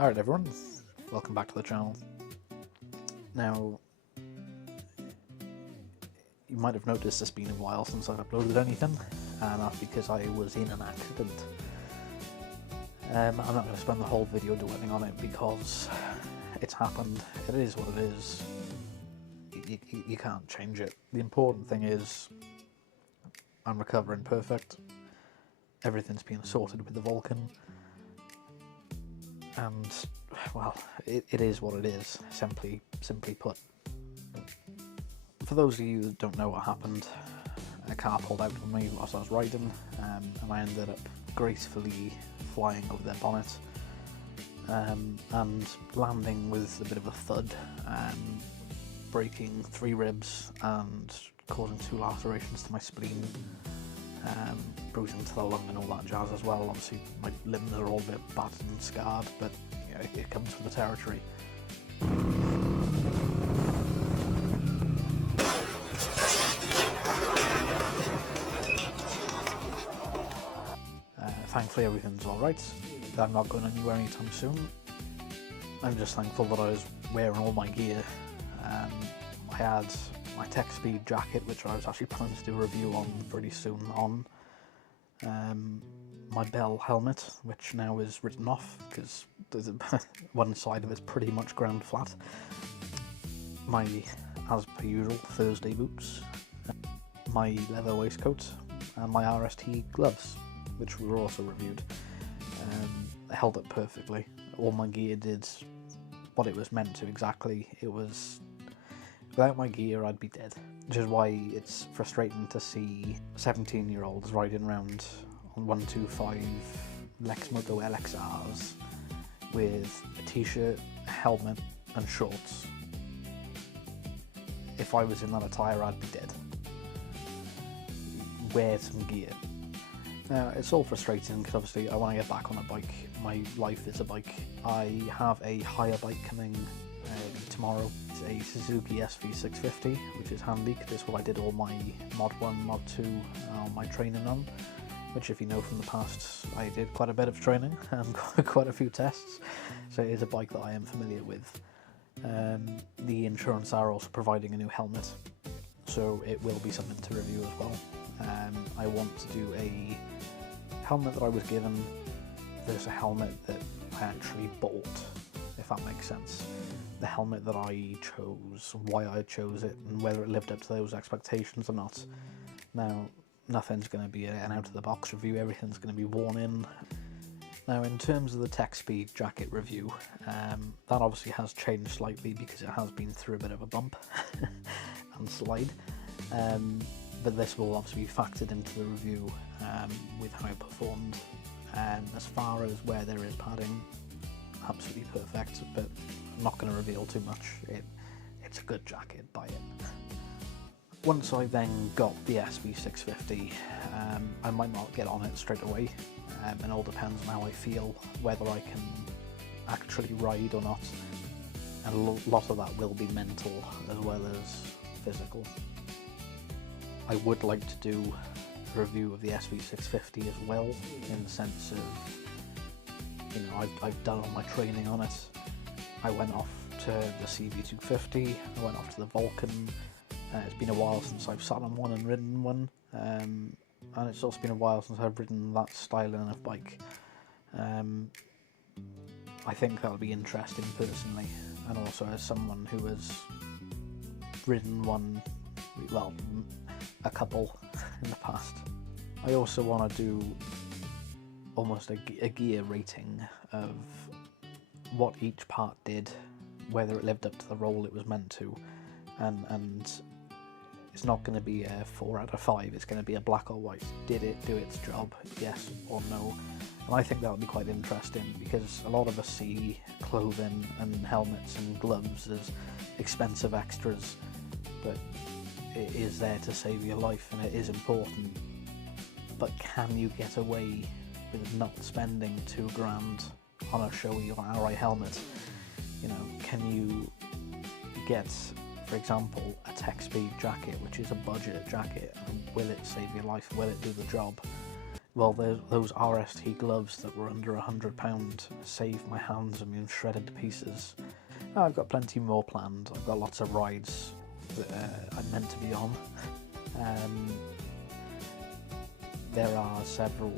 Alright everyone, welcome back to the channel. Now, you might have noticed it's been a while since I've uploaded anything, and that's because I was in an accident. I'm not going to spend the whole video dwelling on it because it's happened, it is what it is, you can't change it. The important thing is, I'm recovering perfect, everything's been sorted with the Vulcan, and, well, it is what it is, simply put. For those of you that don't know what happened, a car pulled out on me whilst I was riding, and I ended up gracefully flying over their bonnet, and landing with a bit of a thud, breaking 3 ribs and causing 2 lacerations to my spleen, bruising to the lung and all that jazz as well. Obviously my limbs are all a bit battered and scarred, but you know, it comes with the territory. Thankfully everything's alright, I'm not going anywhere anytime soon. I'm just thankful that I was wearing all my gear. I had my tech speed jacket, which I was actually planning to do a review on pretty soon on. My Bell helmet, which now is written off because one side of it's pretty much ground flat. My, as per usual, Thursday boots, my leather waistcoat, and my RST gloves, which were also reviewed. Held up perfectly. All my gear did what it was meant to exactly. It was, without my gear I'd be dead, which is why it's frustrating to see 17-year-olds riding around on 125 Lexmoto LXRs with a t-shirt, a helmet and shorts. If I was in that attire I'd be dead. Wear some gear. Now, it's all frustrating because obviously I want to get back on a bike. My life is a bike. I have a hire bike coming tomorrow. It's a Suzuki SV650, which is handy because it's what I did all my Mod 1, Mod 2, my training on, which if you know from the past, I did quite a bit of training and quite a few tests, so it is a bike that I am familiar with. The insurance are also providing a new helmet, so it will be something to review as well. I want to do a helmet that I was given versus a helmet that I actually bought, if that makes sense. The helmet that I chose, why I chose it, and whether it lived up to those expectations or not. Now, nothing's going to be an out-of-the-box review, everything's going to be worn in. Now, in terms of the tech speed jacket review, that obviously has changed slightly because it has been through a bit of a bump and slide. But this will obviously be factored into the review with how it performed. As far as where there is padding, absolutely perfect, but I'm not going to reveal too much. It's a good jacket, buy it. Once I then got the SV650, I might not get on it straight away. It all depends on how I feel, whether I can actually ride or not. And a lot of that will be mental as well as physical. I would like to do a review of the SV650 as well, in the sense of, you know, I've done all my training on it. I went off to the CV250, I went off to the Vulcan. It's been a while since I've sat on one and ridden one, and it's also been a while since I've ridden that styling of bike. I think that'll be interesting personally, and also as someone who has ridden one, well, a couple in the past. I also want to do almost a gear rating of what each part did, whether it lived up to the role it was meant to, and it's not going to be a 4 out of 5, it's going to be a black or white. Did it do its job, yes or no? And I think that would be quite interesting because a lot of us see clothing and helmets and gloves as expensive extras, but it is there to save your life and it is important. But can you get away with not spending $2 on a showy RI helmet? You know, can you get, for example, a tech speed jacket, which is a budget jacket, and will it save your life? Will it do the job? Well, those RST gloves that were under £100 saved my hands and been shredded to pieces. I've got plenty more planned. I've got lots of rides that I'm meant to be on. There are several.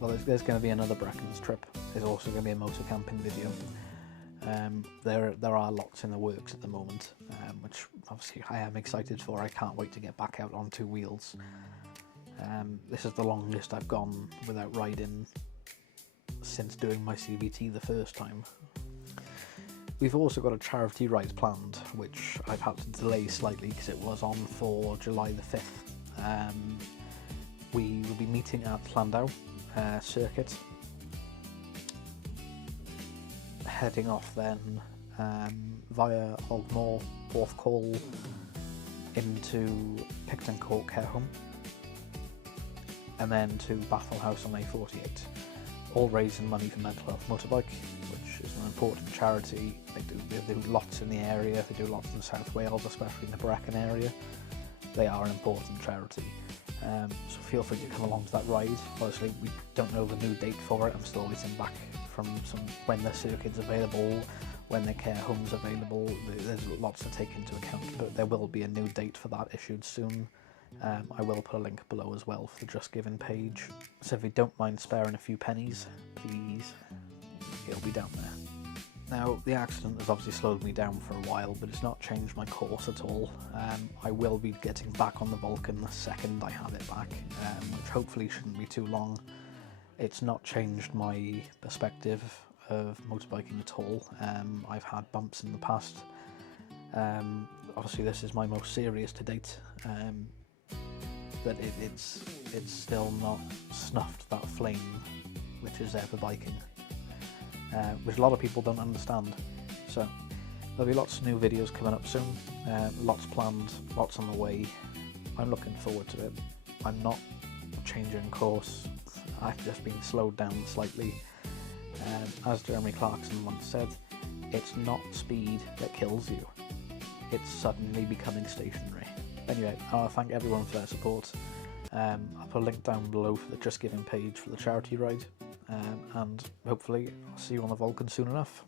Well, there's going to be another Brecons trip. There's also going to be a motor camping video. There are lots in the works at the moment, which obviously I am excited for. I can't wait to get back out on two wheels. This is the longest I've gone without riding since doing my CVT the first time. We've also got a charity ride planned, which I've had to delay slightly because it was on for July the 5th. We will be meeting at Llandau circuit, heading off then via Ogmore, Porthcawl into Picton Court Care Home, and then to Baffle House on A48, all raising money for Mental Health Motorbike, which is an important charity. They do lots in the area, they do lots in South Wales, especially in the Brecon area. They are an important charity, so feel free to come along to that ride. Obviously we don't know the new date for it. I'm still waiting back from when the circuit's available, when the care home's available. There's lots to take into account, but there will be a new date for that issued soon. I will put a link below as well for the Just Giving page, so if you don't mind sparing a few pennies, please, it'll be down there. Now, the accident has obviously slowed me down for a while, but it's not changed my course at all. I will be getting back on the Vulcan the second I have it back, which hopefully shouldn't be too long. It's not changed my perspective of motorbiking at all. I've had bumps in the past. Obviously this is my most serious to date, but it's still not snuffed that flame which is there for biking, which a lot of people don't understand. So there'll be lots of new videos coming up soon, lots planned, lots on the way. I'm looking forward to it. I'm not changing course, I've just been slowed down slightly. As Jeremy Clarkson once said, it's not speed that kills you, it's suddenly becoming stationary. Anyway, I want to thank everyone for their support. I'll put a link down below for the Just Giving page for the charity ride, and hopefully I'll see you on the Vulcan soon enough.